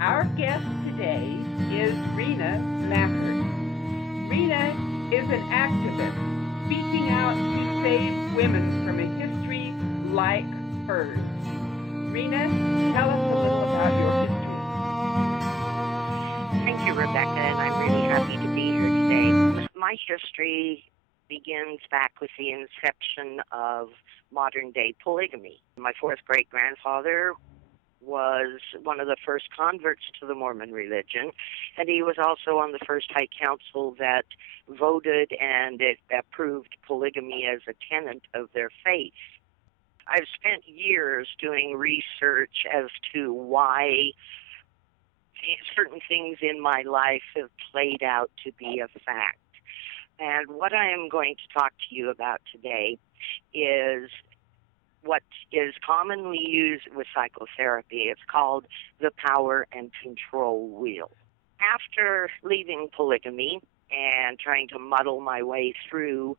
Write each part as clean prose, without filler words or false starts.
Our guest today is Rena Mackert. Rena is an activist speaking out to save women from a history like hers. Rena, tell us a little about your history. Thank you, Rebecca, and I'm really happy to be here today. My history begins back with the inception of modern-day polygamy. My fourth great-grandfather was one of the first converts to the Mormon religion, and he was also on the first High Council that voted and it approved polygamy as a tenet of their faith. I've spent years doing research as to why certain things in my life have played out to be a fact. And what I am going to talk to you about today is what is commonly used with psychotherapy. It's called the power and control wheel. After leaving polygamy and trying to muddle my way through,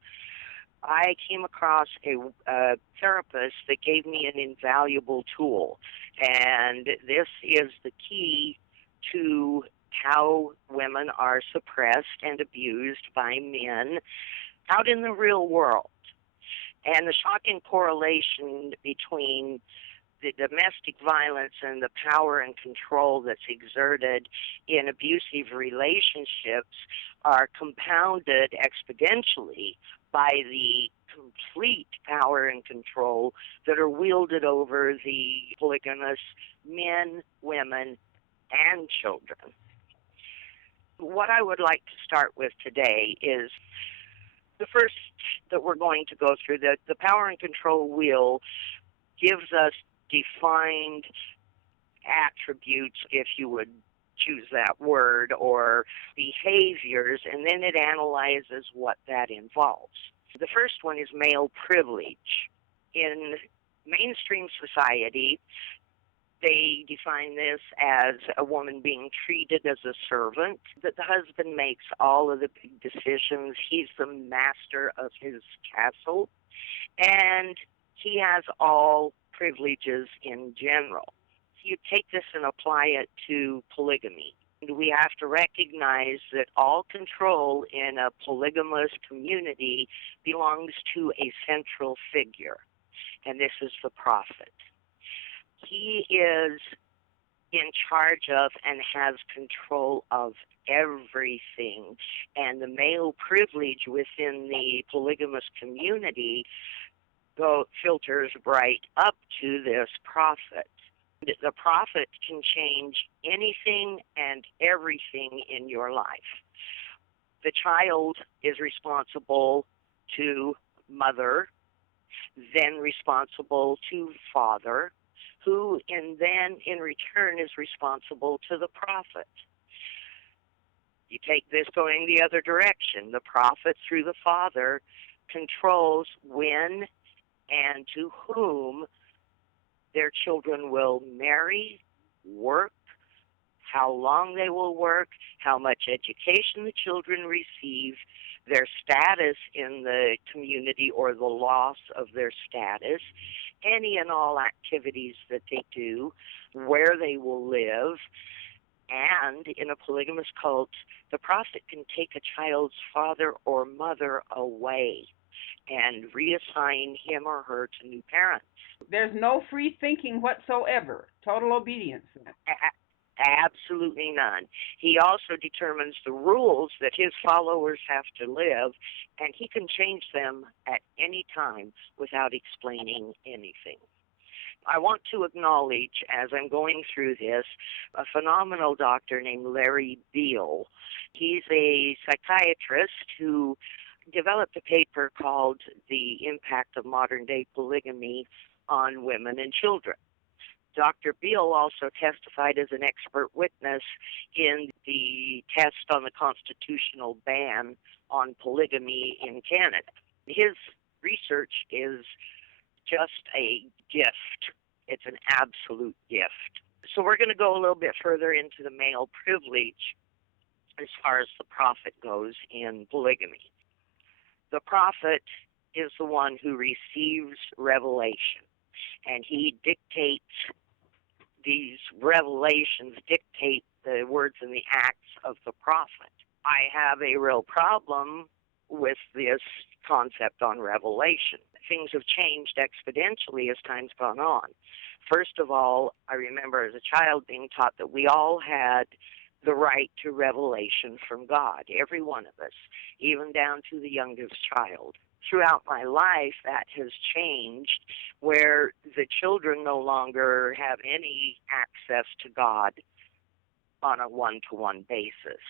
I came across a therapist that gave me an invaluable tool. And this is the key to how women are suppressed and abused by men out in the real world. And the shocking correlation between the domestic violence and the power and control that's exerted in abusive relationships are compounded exponentially by the complete power and control that are wielded over the polygamous men, women, and children. What I would like to start with today is the first that we're going to go through. The power and control wheel gives us defined attributes, if you would choose that word, or behaviors, and then it analyzes what that involves. The first one is male privilege. In mainstream society, they define this as a woman being treated as a servant, that the husband makes all of the big decisions. He's the master of his castle, and he has all privileges in general. You take this and apply it to polygamy. We have to recognize that all control in a polygamous community belongs to a central figure, and this is the prophet. He is in charge of and has control of everything. And the male privilege within the polygamous community filters right up to this prophet. The prophet can change anything and everything in your life. The child is responsible to mother, then responsible to father, who then in return is responsible to the prophet. You take this going the other direction. The prophet, through the father, controls when and to whom their children will marry, work, how long they will work, how much education the children receive, their status in the community or the loss of their status, any and all activities that they do, where they will live. And in a polygamous cult, the prophet can take a child's father or mother away and reassign him or her to new parents. There's no free thinking whatsoever. Total obedience. Absolutely none. He also determines the rules that his followers have to live, and he can change them at any time without explaining anything. I want to acknowledge, as I'm going through this, a phenomenal doctor named Larry Beal. He's a psychiatrist who developed a paper called The Impact of Modern-Day Polygamy on Women and Children. Dr. Beal also testified as an expert witness in the test on the constitutional ban on polygamy in Canada. His research is just a gift. It's an absolute gift. So we're going to go a little bit further into the male privilege as far as the prophet goes in polygamy. The prophet is the one who receives revelation, and he dictates these revelations dictate the words and the acts of the prophet. I have a real problem with this concept on revelation. Things have changed exponentially as time's gone on. First of all, I remember as a child being taught that we all had the right to revelation from God, every one of us, even down to the youngest child. Throughout my life, that has changed, where the children no longer have any access to God on a one-to-one basis.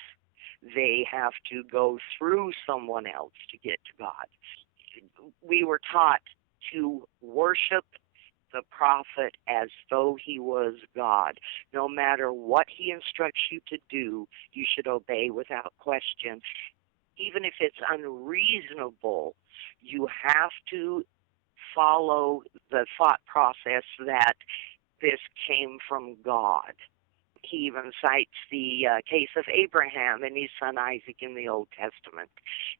They have to go through someone else to get to God. We were taught to worship the prophet as though he was God. No matter what he instructs you to do, you should obey without question. Even if it's unreasonable, you have to follow the thought process that this came from God. He even cites the case of Abraham and his son Isaac in the Old Testament.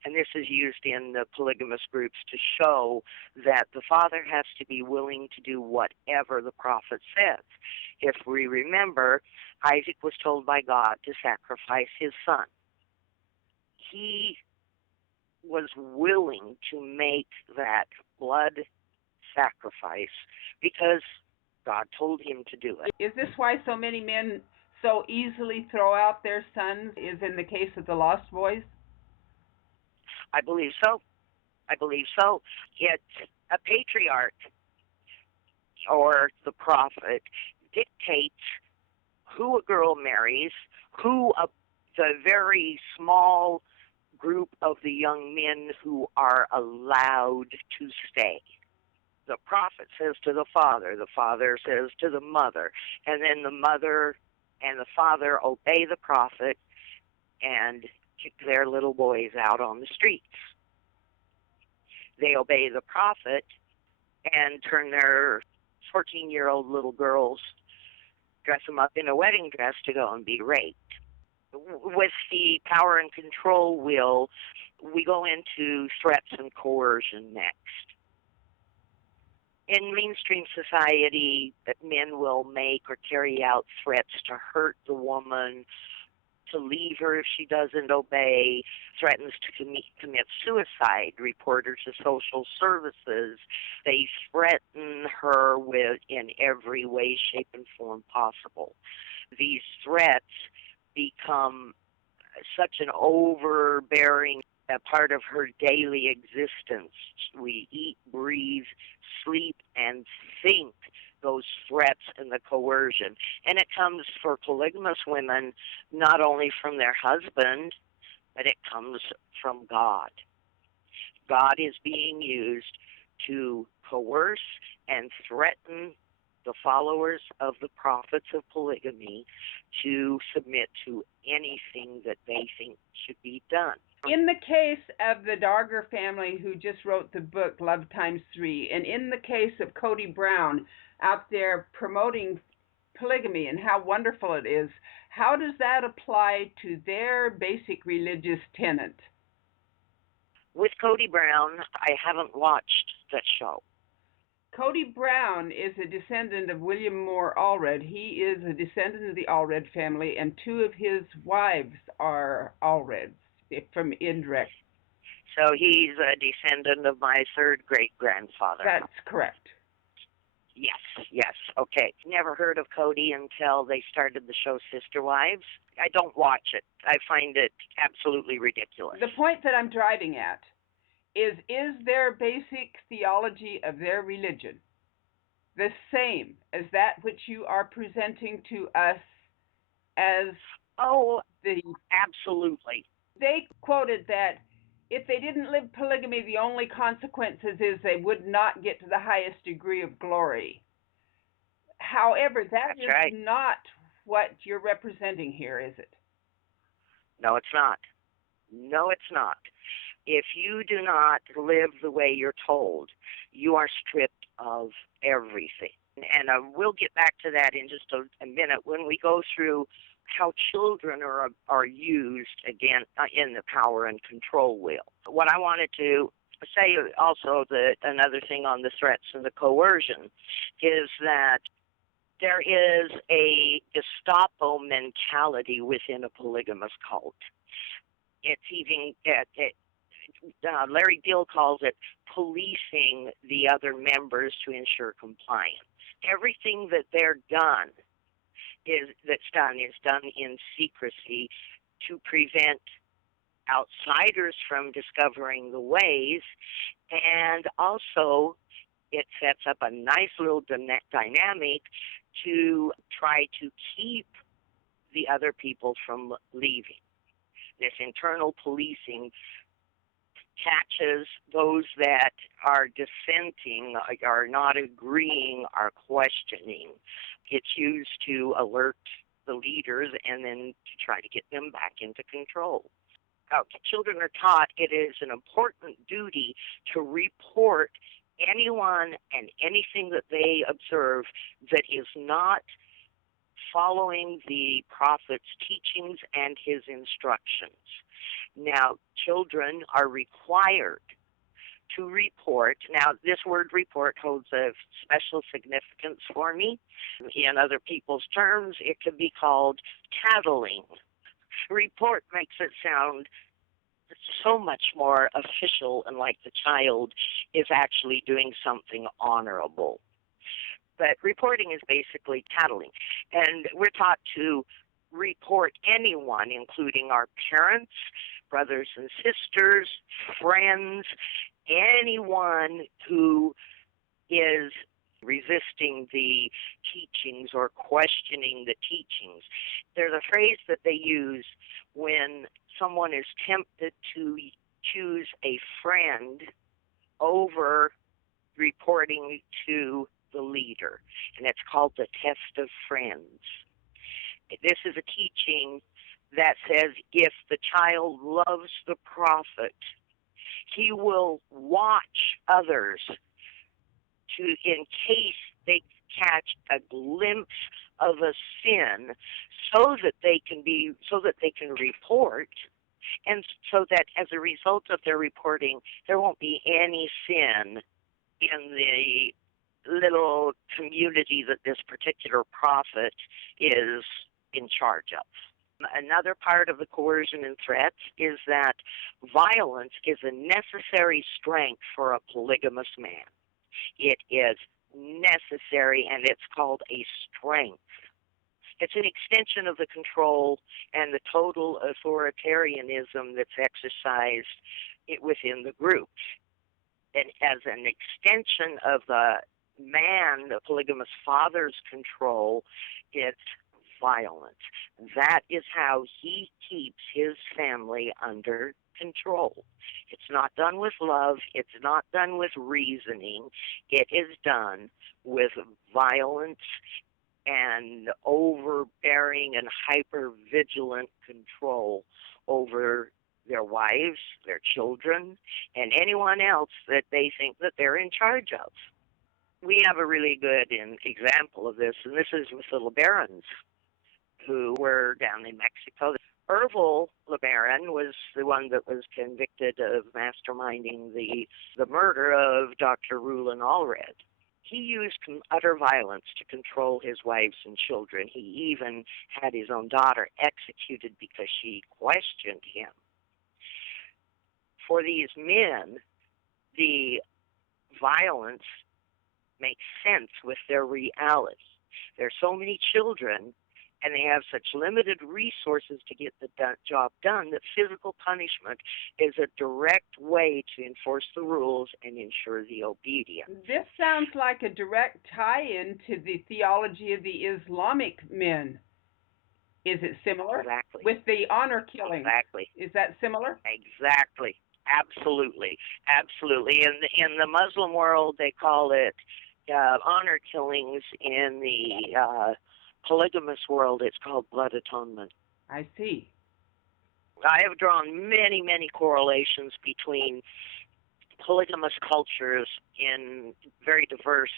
And this is used in the polygamous groups to show that the father has to be willing to do whatever the prophet says. If we remember, Isaac was told by God to sacrifice his son. He was willing to make that blood sacrifice because God told him to do it. Is this why so many men so easily throw out their sons, is in the case of the Lost Boys? I believe so. I believe so. It's a patriarch or the prophet dictates who a girl marries, the very small group of the young men who are allowed to stay. The prophet says to the father says to the mother, and then the mother and the father obey the prophet and kick their little boys out on the streets. They obey the prophet and turn their 14-year-old little girls, dress them up in a wedding dress to go and be raped. With the power and control wheel, we go into threats and coercion next. In mainstream society, that men will make or carry out threats to hurt the woman, to leave her if she doesn't obey, threatens to commit suicide, report her to social services. They threaten her in every way, shape, and form possible. These threats become such an overbearing part of her daily existence. We eat, breathe, sleep, and think those threats and the coercion. And it comes for polygamous women not only from their husband, but it comes from God. God is being used to coerce and threaten the followers of the prophets of polygamy to submit to anything that they think should be done. In the case of the Dogger family who just wrote the book Love Times 3, and in the case of Cody Brown out there promoting polygamy and how wonderful it is, how does that apply to their basic religious tenet? With Cody Brown, I haven't watched that show. Cody Brown is a descendant of William Moore Allred. He is a descendant of the Allred family, and two of his wives are Allreds from indirect. So he's a descendant of my third great-grandfather. That's correct. Yes, okay. Never heard of Cody until they started the show Sister Wives. I don't watch it. I find it absolutely ridiculous. The point that I'm driving at is their basic theology of their religion the same as that which you are presenting to us as absolutely. They quoted that if they didn't live polygamy, the only consequences is they would not get to the highest degree of glory. However, that's right. Not what you're representing here, is it? No, it's not. No, it's not. If you do not live the way you're told, you are stripped of everything. And we'll get back to that in just a minute when we go through how children are used, again, in the power and control wheel. What I wanted to say also, that another thing on the threats and the coercion is that There is a Gestapo mentality within a polygamous cult. It's even, Larry Beal calls it policing the other members to ensure compliance. Everything that's done is done in secrecy to prevent outsiders from discovering the ways, and also it sets up a nice little dynamic to try to keep the other people from leaving. This internal policing catches those that are dissenting, are not agreeing, are questioning. It's used to alert the leaders and then to try to get them back into control. Children are taught it is an important duty to report anyone and anything that they observe that is not following the prophet's teachings and his instructions. Now, children are required to report. Now, this word report holds a special significance for me. In other people's terms, it could be called tattling. Report makes it sound so much more official and like the child is actually doing something honorable. But reporting is basically tattling. And we're taught to report anyone, including our parents, brothers and sisters, friends, anyone who is resisting the teachings or questioning the teachings. There's a phrase that they use when someone is tempted to choose a friend over reporting to the leader, and it's called the test of friends. This is a teaching that says if the child loves the prophet, he will watch others in case they catch a glimpse of a sin so that they can report, and so that as a result of their reporting there won't be any sin in the little community that this particular prophet is in charge of. Another part of the coercion and threats is that violence is a necessary strength for a polygamous man. It is necessary, and it's called a strength. It's an extension of the control and the total authoritarianism that's exercised within the group. And as an extension of the man, the polygamous father's control, it's violence. That is how he keeps his family under control. It's not done with love. It's not done with reasoning. It is done with violence and overbearing and hyper-vigilant control over their wives, their children, and anyone else that they think that they're in charge of. We have a really good example of this, and this is with the LeBarons, who were down in Mexico. Ervil LeBaron was the one that was convicted of masterminding the murder of Dr. Rulon Allred. He used utter violence to control his wives and children. He even had his own daughter executed because she questioned him. For these men, the violence makes sense with their reality. There are so many children, and they have such limited resources to get the job done, that physical punishment is a direct way to enforce the rules and ensure the obedience. This sounds like a direct tie-in to the theology of the Islamic men. Is it similar? Exactly. With the honor killing. Exactly. Is that similar? Exactly. Absolutely. Absolutely. In the Muslim world, they call it honor killings. In the polygamous world, it's called blood atonement. I see. I have drawn many, many correlations between polygamous cultures in very diverse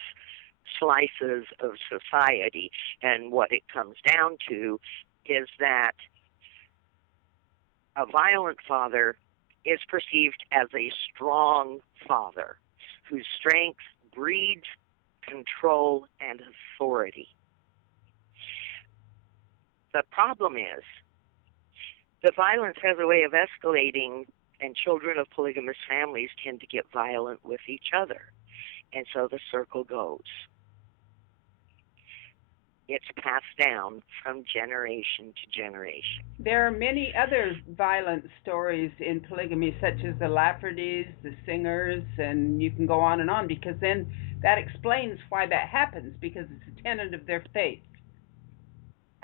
slices of society, and what it comes down to is that a violent father is perceived as a strong father whose strength breeds control and authority. The problem is the violence has a way of escalating, and children of polygamous families tend to get violent with each other. And so the circle goes. It's passed down from generation to generation. There are many other violent stories in polygamy, such as the Laffertys, the Singers, and you can go on, because then that explains why that happens, because it's a tenet of their faith.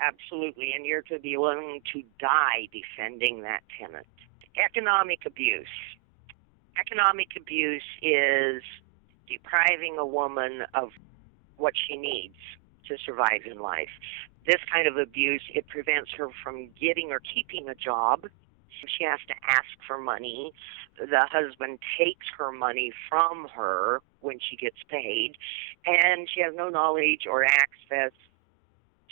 Absolutely, and you're to be willing to die defending that tenet. Economic abuse. Economic abuse is depriving a woman of what she needs to survive in life. This kind of abuse, it prevents her from getting or keeping a job. She has to ask for money. The husband takes her money from her when she gets paid, and she has no knowledge or access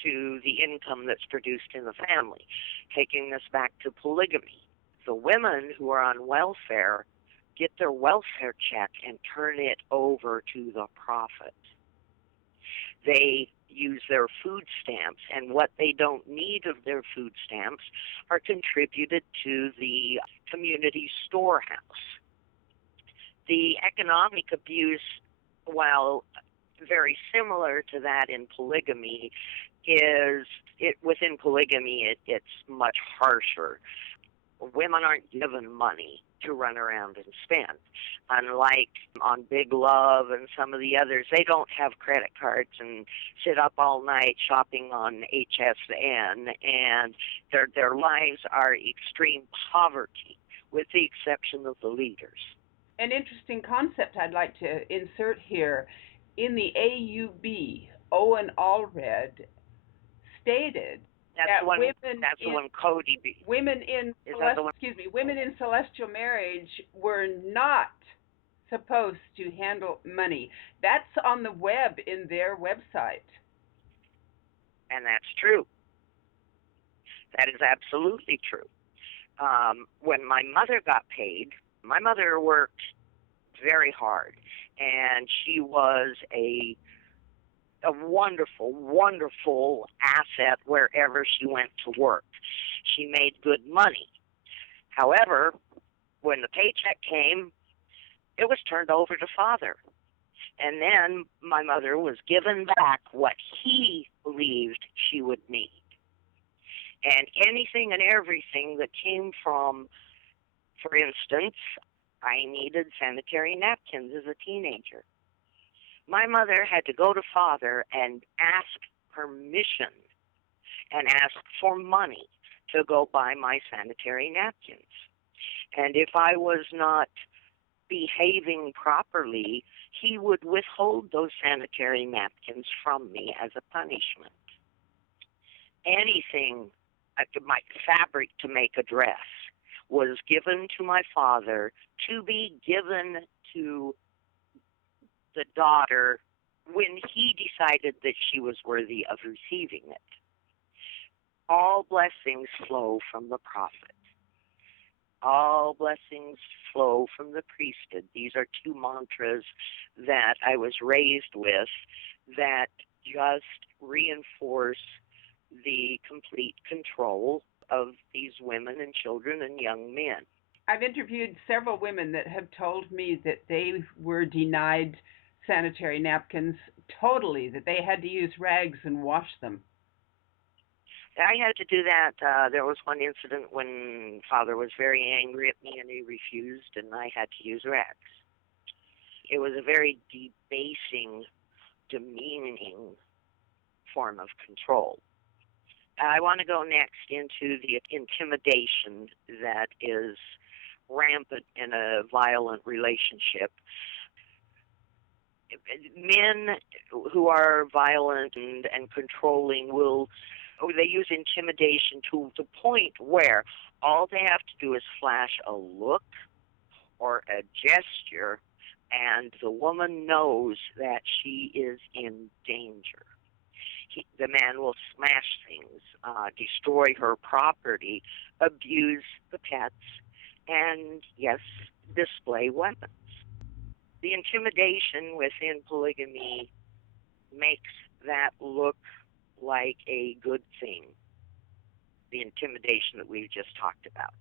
to the income that's produced in the family. Taking this back to polygamy, the women who are on welfare get their welfare check and turn it over to the prophet. They use their food stamps, and what they don't need of their food stamps are contributed to the community storehouse. The economic abuse, while very similar to that in polygamy, within polygamy it's much harsher. Women aren't given money to run around and spend. Unlike on Big Love and some of the others, they don't have credit cards and sit up all night shopping on HSN, and their lives are extreme poverty, with the exception of the leaders. An interesting concept I'd like to insert here. In the AUB, Owen Allred stated women in celestial marriage were not supposed to handle money. That's on the web, in their website. And that's true. That is absolutely true. When my mother got paid, my mother worked very hard, and she was a wonderful, wonderful asset wherever she went to work. She made good money. However, when the paycheck came, it was turned over to Father. And then my mother was given back what he believed she would need. And anything and everything that came from, for instance, I needed sanitary napkins as a teenager. My mother had to go to Father and ask permission and ask for money to go buy my sanitary napkins. And if I was not behaving properly, he would withhold those sanitary napkins from me as a punishment. Anything, my fabric to make a dress, was given to my father to be given to the daughter when he decided that she was worthy of receiving it. All blessings flow from the prophet. All blessings flow from the priesthood. These are two mantras that I was raised with that just reinforce the complete control of these women and children and young men. I've interviewed several women that have told me that they were denied sanitary napkins totally, that they had to use rags and wash them. I had to do that. There was one incident when Father was very angry at me and he refused, and I had to use rags. It was a very debasing, demeaning form of control. I want to go next into the intimidation that is rampant in a violent relationship. Men who are violent and controlling they use intimidation to the point where all they have to do is flash a look or a gesture, and the woman knows that she is in danger. The man will smash things, destroy her property, abuse the pets, and, yes, display weapons. The intimidation within polygamy makes that look like a good thing. the intimidation that we've just talked about.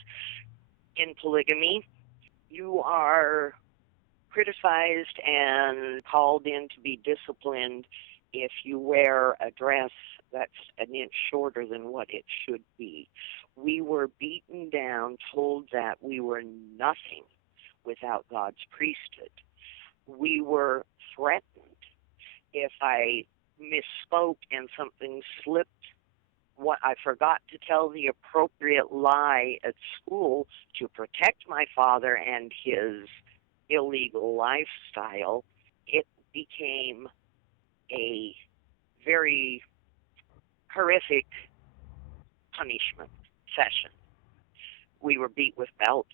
In polygamy, you are criticized and called in to be disciplined if you wear a dress that's an inch shorter than what it should be. We were beaten down, told that we were nothing without God's priesthood. We were threatened if I misspoke and something slipped. What I forgot to tell the appropriate lie at school to protect my father and his illegal lifestyle, it became a very horrific punishment session. We were beat with belts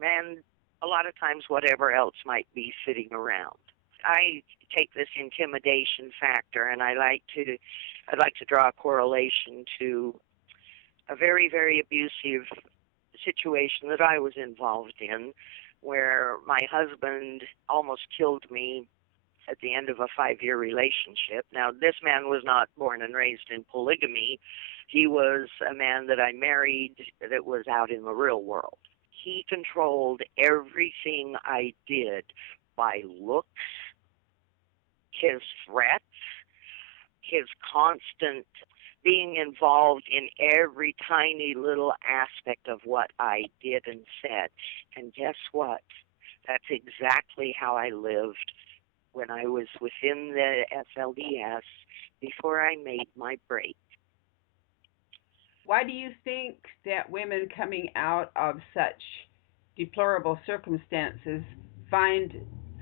and a lot of times whatever else might be sitting around. I take this intimidation factor and I'd like to draw a correlation to a very, very abusive situation that I was involved in, where my husband almost killed me at the end of a 5-year relationship. Now, this man was not born and raised in polygamy. He was a man that I married that was out in the real world. He controlled everything I did by looks, his threats, his constant being involved in every tiny little aspect of what I did and said. And guess what? That's exactly how I lived when I was within the FLDS before I made my break. Why do you think that women coming out of such deplorable circumstances find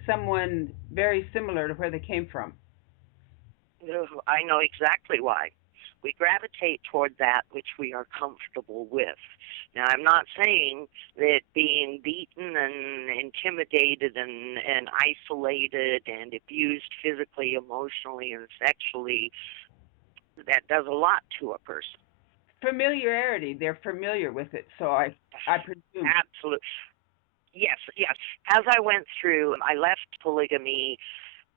someone very similar to where they came from? I know exactly why. We gravitate toward that which we are comfortable with. Now, I'm not saying that being beaten and intimidated and isolated and abused physically, emotionally, and sexually, that does a lot to a person. Familiarity, they're familiar with it, so I presume. Absolutely. Yes. As I went through, I left polygamy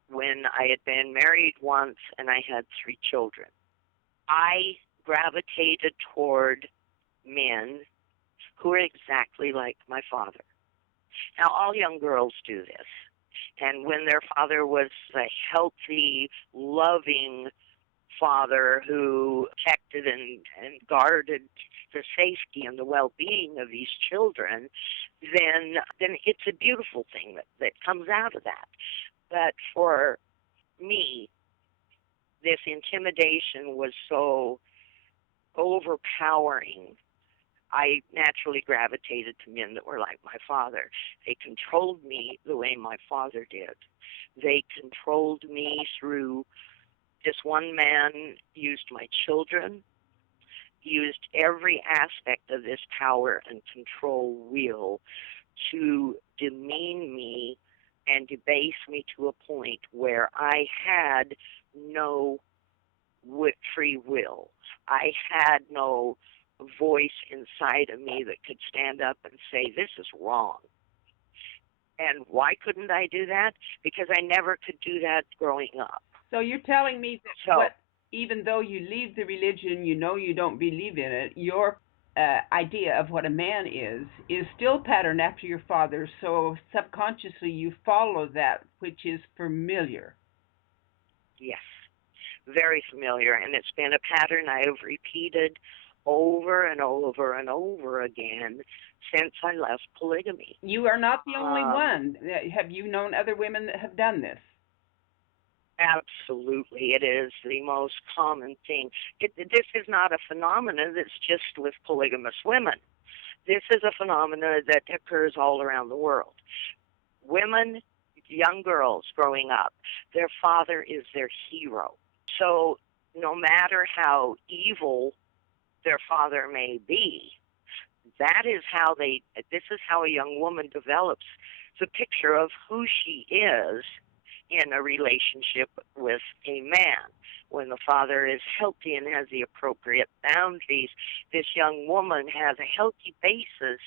when I had been married once and I had 3 children. I gravitated toward men who are exactly like my father. Now, all young girls do this. And when their father was a healthy, loving father who protected and guarded the safety and the well-being of these children, then it's a beautiful thing that comes out of that. But for me, this intimidation was so overpowering, I naturally gravitated to men that were like my father. They controlled me the way my father did. They controlled me through this one man used my children, used every aspect of this power and control wheel to demean me and debase me to a point where I had no free will. I had no voice inside of me that could stand up and say, this is wrong. And why couldn't I do that? Because I never could do that growing up. So you're telling me that even though you leave the religion, you know you don't believe in it, your idea of what a man is still patterned after your father, so subconsciously you follow that which is familiar. Yes, very familiar, and it's been a pattern I have repeated over and over and over again since I left polygamy. You are not the only one. Have you known other women that have done this? Absolutely. It is the most common thing. This is not a phenomenon that's just with polygamous women. This is a phenomenon that occurs all around the world. Women, young girls growing up, their father is their hero. So no matter how evil their father may be, this is how a young woman develops the picture of who she is in a relationship with a man. when the father is healthy and has the appropriate boundaries, this young woman has a healthy basis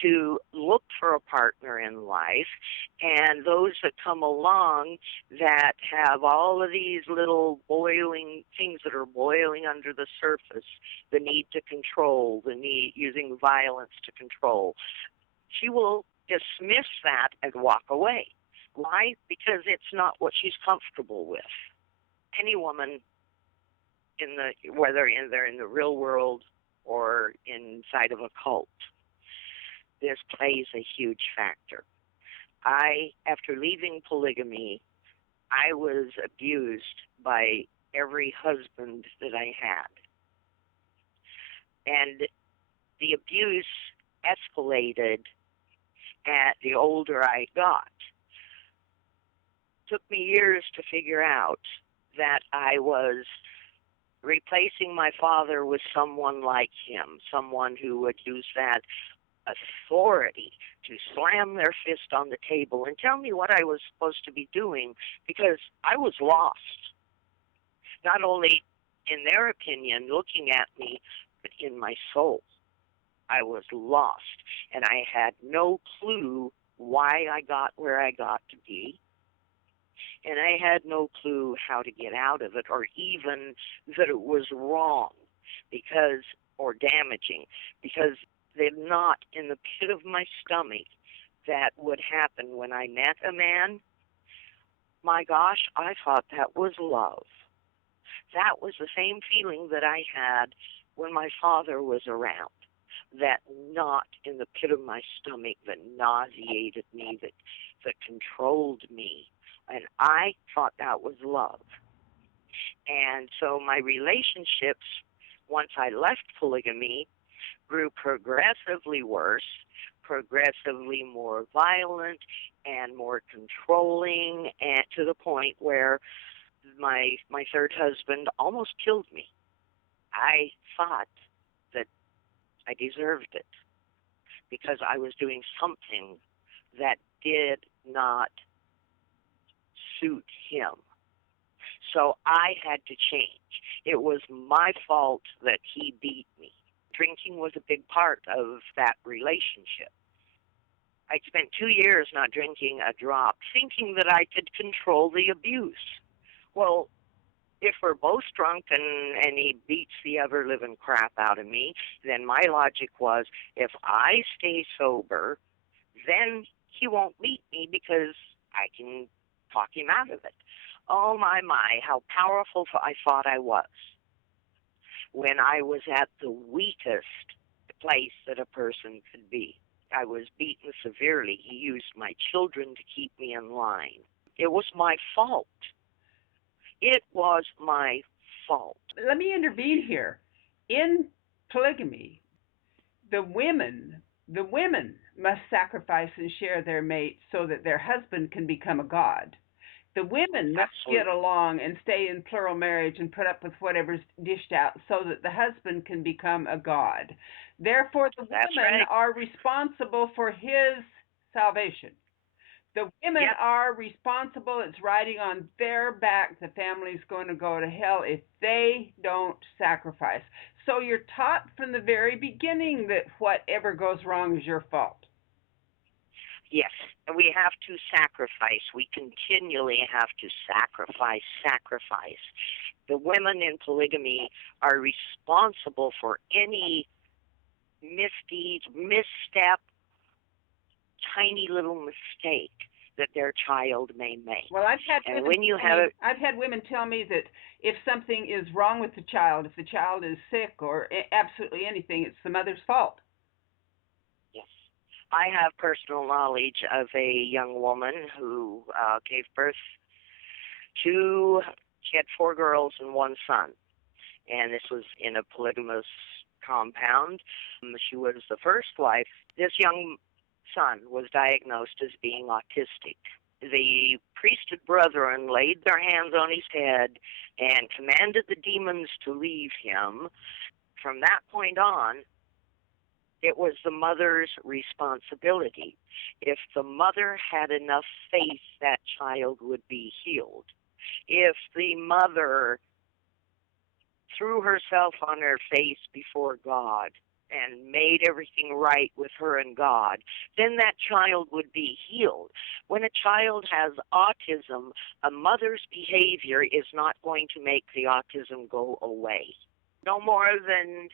to look for a partner in life. And those that come along that have all of these little boiling things that are boiling under the surface, the need to control, the need using violence to control, she will dismiss that and walk away. Why? Because it's not what she's comfortable with. Any woman, whether they're in the real world or inside of a cult, this plays a huge factor. After leaving polygamy, I was abused by every husband that I had. And the abuse escalated the older I got. It took me years to figure out that I was replacing my father with someone like him, someone who would use that authority to slam their fist on the table and tell me what I was supposed to be doing, because I was lost. Not only in their opinion, looking at me, but in my soul. I was lost, and I had no clue why I got where I got to be, and I had no clue how to get out of it, or even that it was wrong or damaging, because the knot in the pit of my stomach that would happen when I met a man, my gosh, I thought that was love. That was the same feeling that I had when my father was around. That knot in the pit of my stomach that nauseated me, that controlled me. And I thought that was love. And so my relationships, once I left polygamy, grew progressively worse, progressively more violent and more controlling, and to the point where my third husband almost killed me. I thought that I deserved it because I was doing something that did not suit him. So I had to change. It was my fault that he beat me. Drinking was a big part of that relationship. I spent 2 years not drinking a drop, thinking that I could control the abuse. Well, if we're both drunk and he beats the ever-living crap out of me, then my logic was, if I stay sober, then he won't beat me because I can talk him out of it. Oh, my, how powerful I thought I was when I was at the weakest place that a person could be. I was beaten severely. He used my children to keep me in line. It was my fault. It was my fault. Let me intervene here. In polygamy, the women must sacrifice and share their mate so that their husband can become a god. The women must get along and stay in plural marriage and put up with whatever's dished out so that the husband can become a god. Therefore, the women are responsible for his salvation. The women are responsible. It's riding on their back. The family's going to go to hell if they don't sacrifice. So you're taught from the very beginning that whatever goes wrong is your fault. Yes, and we have to sacrifice. We continually have to sacrifice. The women in polygamy are responsible for any misdeeds, misstep, tiny little mistake that their child may make. Well, I've had women tell me that if something is wrong with the child, if the child is sick or absolutely anything, it's the mother's fault. Yes. I have personal knowledge of a young woman who gave birth to, she had 4 girls and 1 son. And this was in a polygamous compound. She was the first wife. This young son was diagnosed as being autistic. The priesthood brethren laid their hands on his head and commanded the demons to leave him. From that point on, it was the mother's responsibility. If the mother had enough faith, that child would be healed. If the mother threw herself on her face before God and made everything right with her and God, then that child would be healed. When a child has autism, a mother's behavior is not going to make the autism go away. No more than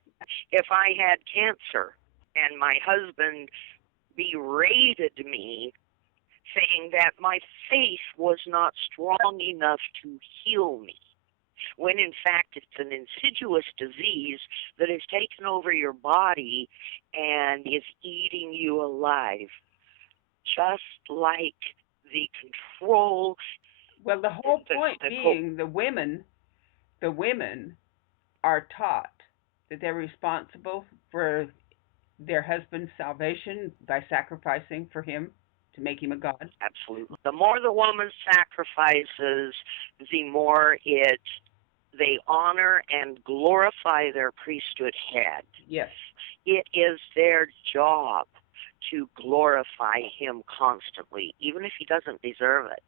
if I had cancer and my husband berated me, saying that my faith was not strong enough to heal me, when in fact it's an insidious disease that has taken over your body and is eating you alive, just like the control. Well, the whole point being the women are taught that they're responsible for their husband's salvation by sacrificing for him to make him a god. Absolutely. The more the woman sacrifices, the more they honor and glorify their priesthood head. Yes. It is their job to glorify him constantly, even if he doesn't deserve it,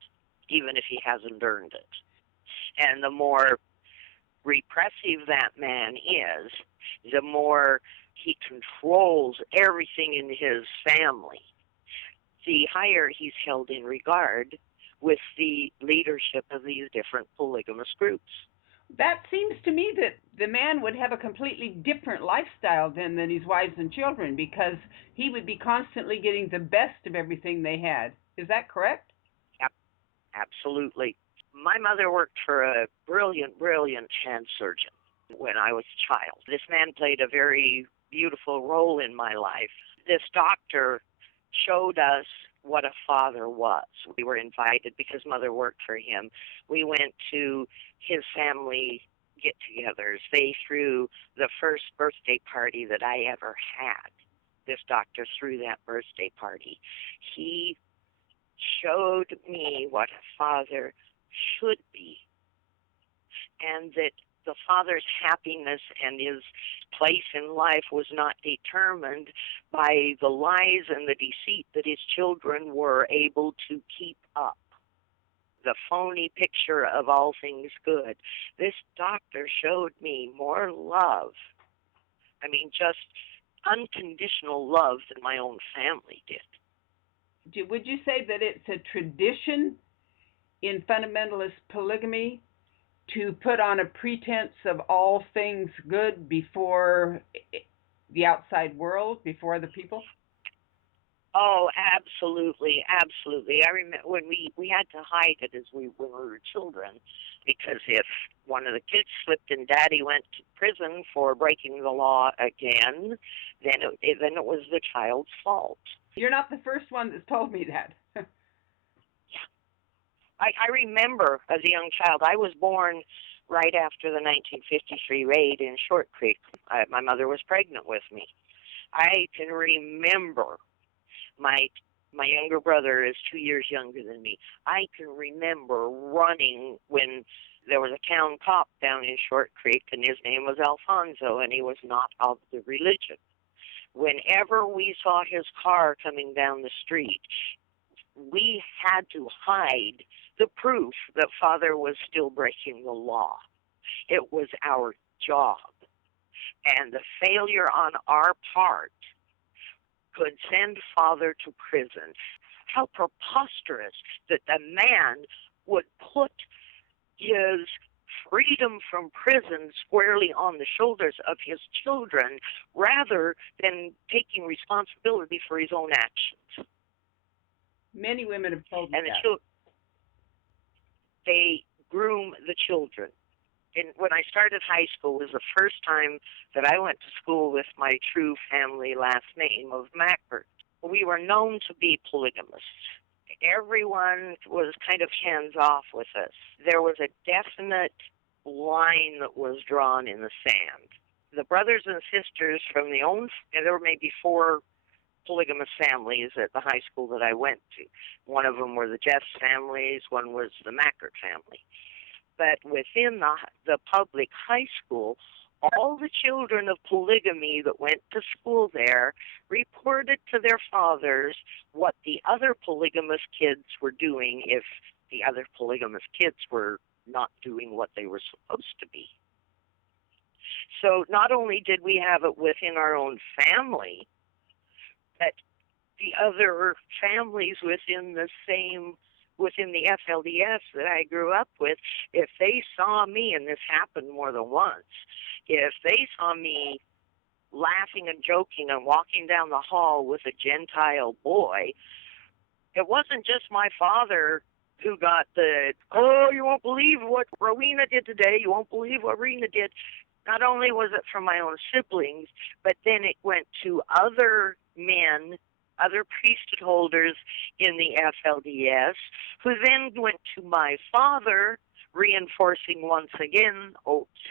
even if he hasn't earned it. And the more repressive that man is, the more he controls everything in his family, the higher he's held in regard with the leadership of these different polygamous groups. That seems to me that the man would have a completely different lifestyle than his wives and children, because he would be constantly getting the best of everything they had. Is that correct? Yep, absolutely. My mother worked for a brilliant hand surgeon when I was a child. This man played a very beautiful role in my life. This doctor showed us what a father was. We were invited because Mother worked for him. We went to his family get-togethers. They threw the first birthday party that I ever had. This doctor threw that birthday party. He showed me what a father should be, and that the father's happiness and his place in life was not determined by the lies and the deceit that his children were able to keep up, the phony picture of all things good. This doctor showed me more love, just unconditional love than my own family did. Would you say that it's a tradition in fundamentalist polygamy to put on a pretense of all things good before the outside world, before the people? Oh, absolutely, absolutely. I remember when we had to hide it when we were children, because if one of the kids slipped and Daddy went to prison for breaking the law again, then it was the child's fault. You're not the first one that's told me that. I remember as a young child, I was born right after the 1953 raid in Short Creek. My mother was pregnant with me. I can remember my younger brother is 2 years younger than me. I can remember running when there was a town cop down in Short Creek, and his name was Alfonso, and he was not of the religion. Whenever we saw his car coming down the street, we had to hide the proof that Father was still breaking the law. It was our job. And the failure on our part could send Father to prison. How preposterous that the man would put his freedom from prison squarely on the shoulders of his children rather than taking responsibility for his own actions. Many women have told me and that. They groom the children. And when I started high school, it was the first time that I went to school with my true family last name of Mackert. We were known to be polygamists. Everyone was kind of hands-off with us. There was a definite line that was drawn in the sand. The brothers and sisters from there were maybe 4 polygamous families at the high school that I went to. One of them were the Jeffs families, one was the Mackert family. But within the public high school, all the children of polygamy that went to school there reported to their fathers what the other polygamous kids were doing if the other polygamous kids were not doing what they were supposed to be. So not only did we have it within our own family, but the other families within the FLDS that I grew up with, if they saw me, and this happened more than once, if they saw me laughing and joking and walking down the hall with a Gentile boy, it wasn't just my father who got oh, you won't believe what Rowena did today, you won't believe what Rena did. Not only was it from my own siblings, but then it went to other men, other priesthood holders in the FLDS, who then went to my father, reinforcing once again,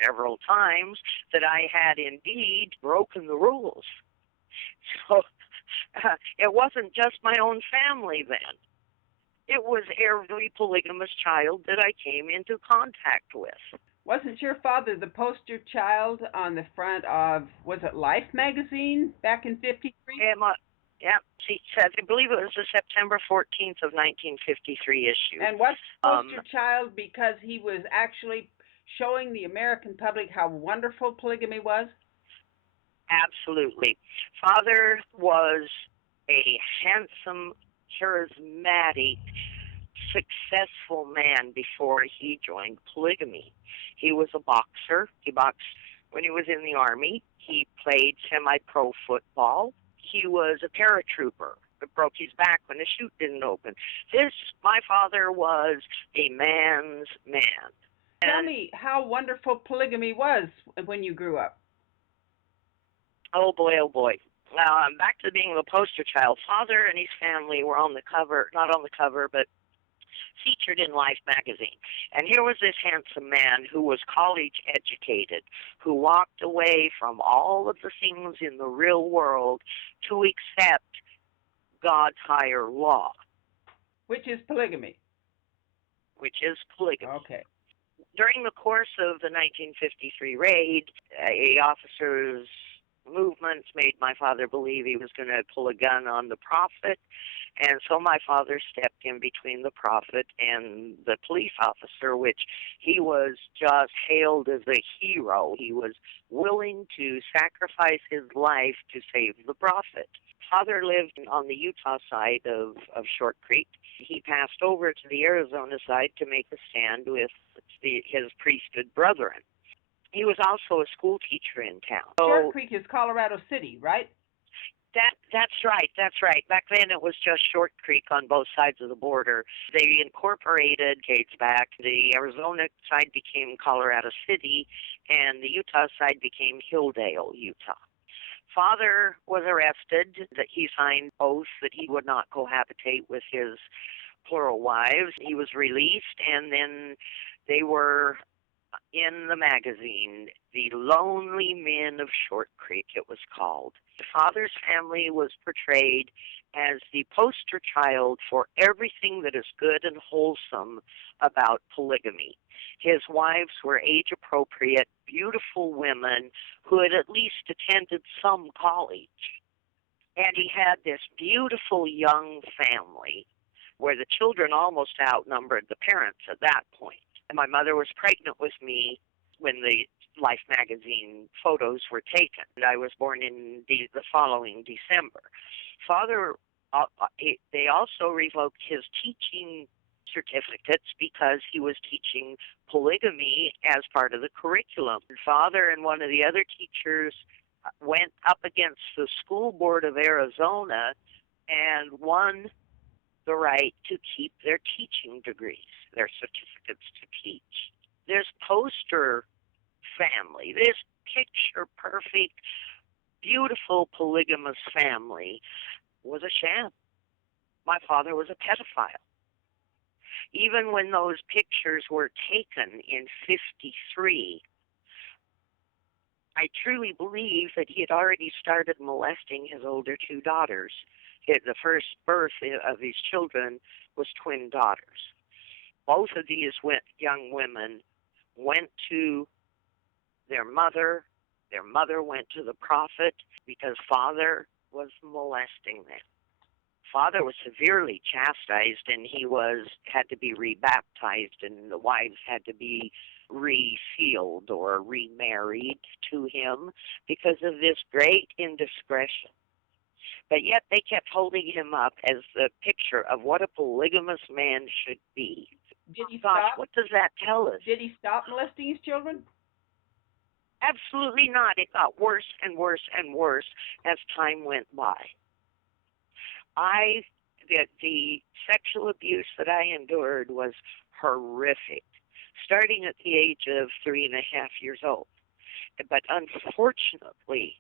several times, that I had indeed broken the rules. So it wasn't just my own family then. It was every polygamous child that I came into contact with. Wasn't your father the poster child on the front of, was it Life magazine back in 53? Yeah, I believe it was the September 14th of 1953 issue. And what's poster child because he was actually showing the American public how wonderful polygamy was? Absolutely. Father was a handsome, charismatic, successful man before he joined polygamy. He was a boxer. He boxed when he was in the Army. He played semi-pro football. He was a paratrooper that broke his back when the chute didn't open. My father was a man's man. Tell me how wonderful polygamy was when you grew up. Oh boy, oh boy. Now, I'm back to being the poster child. Father and his family were on the cover, not on the cover, but featured in Life magazine. And here was this handsome man who was college educated, who walked away from all of the things in the real world to accept God's higher law. Which is polygamy. Okay. During the course of the 1953 raid, a officer's movements made my father believe he was going to pull a gun on the prophet, and so my father stepped in between the prophet and the police officer, which he was just hailed as a hero. He was willing to sacrifice his life to save the prophet. Father lived on the Utah side of Short Creek. He passed over to the Arizona side to make a stand with his priesthood brethren. He was also a school teacher in town. Short Creek is Colorado City, right? That's right. Back then it was just Short Creek on both sides of the border. They incorporated decades back. The Arizona side became Colorado City, and the Utah side became Hilldale, Utah. Father was arrested. That he signed oaths that he would not cohabitate with his plural wives. He was released, and then they were in the magazine, The Lonely Men of Short Creek, it was called. The father's family was portrayed as the poster child for everything that is good and wholesome about polygamy. His wives were age-appropriate, beautiful women who had at least attended some college. And he had this beautiful young family where the children almost outnumbered the parents at that point. And my mother was pregnant with me when the Life magazine photos were taken. And I was born in the following December. Father, they also revoked his teaching certificates because he was teaching polygamy as part of the curriculum. Father and one of the other teachers went up against the school board of Arizona and won the right to keep their teaching degrees, their certificates to teach. This poster family, this picture-perfect, beautiful polygamous family was a sham. My father was a pedophile. Even when those pictures were taken in 53, I truly believe that he had already started molesting his older two daughters. The first birth of his children was twin daughters. Both of these young women went to their mother. Their mother went to the prophet because father was molesting them. Father was severely chastised, and he had to be rebaptized, and the wives had to be resealed or remarried to him because of this great indiscretion. But yet they kept holding him up as the picture of what a polygamous man should be. Did he Gosh, stop? what does that tell us? Did he stop molesting his children? Absolutely not. It got worse and worse and worse as time went by. The sexual abuse that I endured was horrific, starting at the age of 3.5 years old. But unfortunately,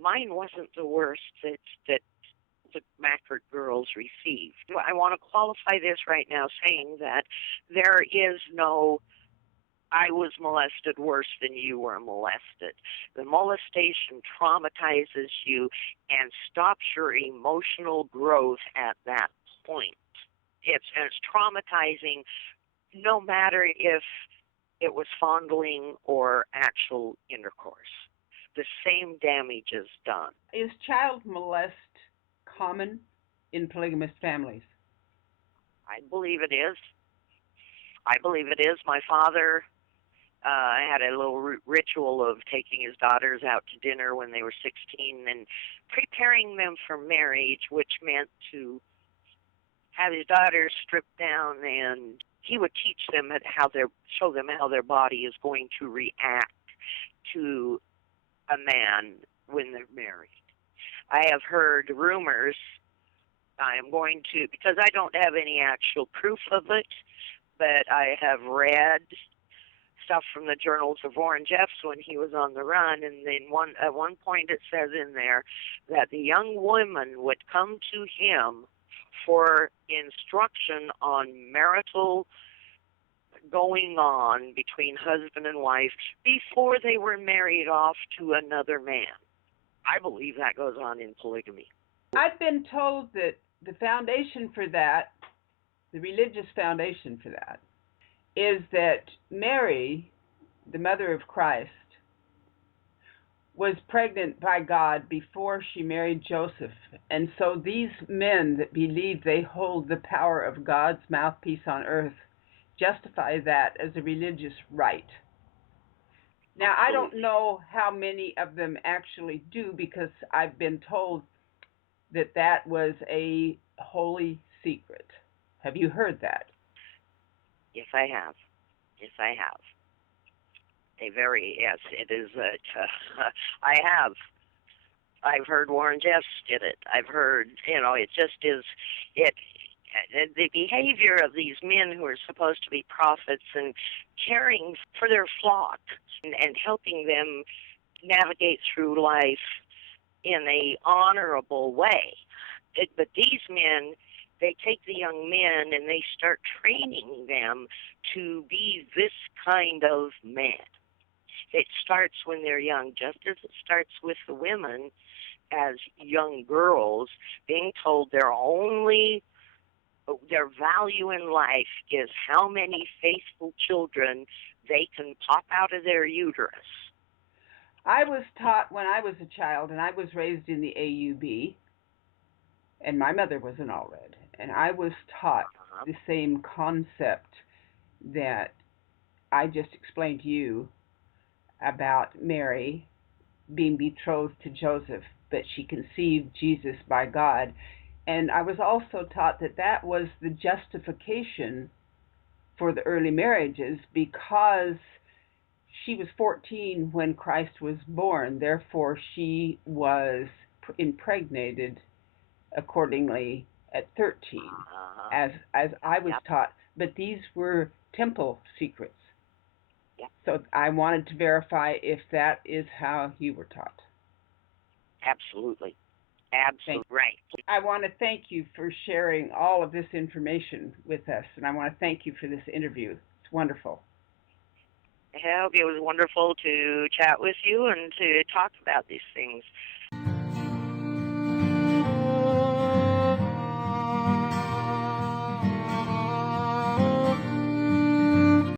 mine wasn't the worst that the Mackert girls received. I want to qualify this right now saying that there is no I was molested worse than you were molested. The molestation traumatizes you and stops your emotional growth at that point. It's traumatizing no matter if it was fondling or actual intercourse. The same damage is done. Is child molest common in polygamous families? I believe it is. My father had a little ritual of taking his daughters out to dinner when they were 16 and preparing them for marriage, which meant to have his daughters stripped down, and he would teach them show them how their body is going to react to a man when they're married. I have heard rumors. I am going to, because I don't have any actual proof of it, but I have read stuff from the journals of Warren Jeffs when he was on the run, and then at one point it says in there that the young woman would come to him for instruction on marital going on between husband and wife before they were married off to another man. I believe that goes on in polygamy. I've been told that the foundation for that, the religious foundation for that, is that Mary, the mother of Christ, was pregnant by God before she married Joseph. And so these men that believe they hold the power of God's mouthpiece on earth justify that as a religious right. Now, I don't know how many of them actually do, because I've been told that that was a holy secret. Have you heard that? Yes, I have. Yes, it is. I have. I've heard Warren Jeffs did it. I've heard, it just is, the behavior of these men who are supposed to be prophets and caring for their flock and helping them navigate through life in a honorable way. But these men, they take the young men and they start training them to be this kind of man. It starts when they're young, just as it starts with the women as young girls being told their value in life is how many faithful children they can pop out of their uterus. I was taught when I was a child, and I was raised in the AUB, and my mother was an Allred, and I was taught the same concept that I just explained to you about Mary being betrothed to Joseph, but she conceived Jesus by God. And I was also taught that that was the justification for the early marriages, because she was 14 when Christ was born. Therefore, she was impregnated accordingly at 13, as I was taught. But these were temple secrets. So I wanted to verify if that is how you were taught. Absolutely. Right. I want to thank you for sharing all of this information with us, and I want to thank you for this interview. It's wonderful. I hope it was wonderful to chat with you and to talk about these things.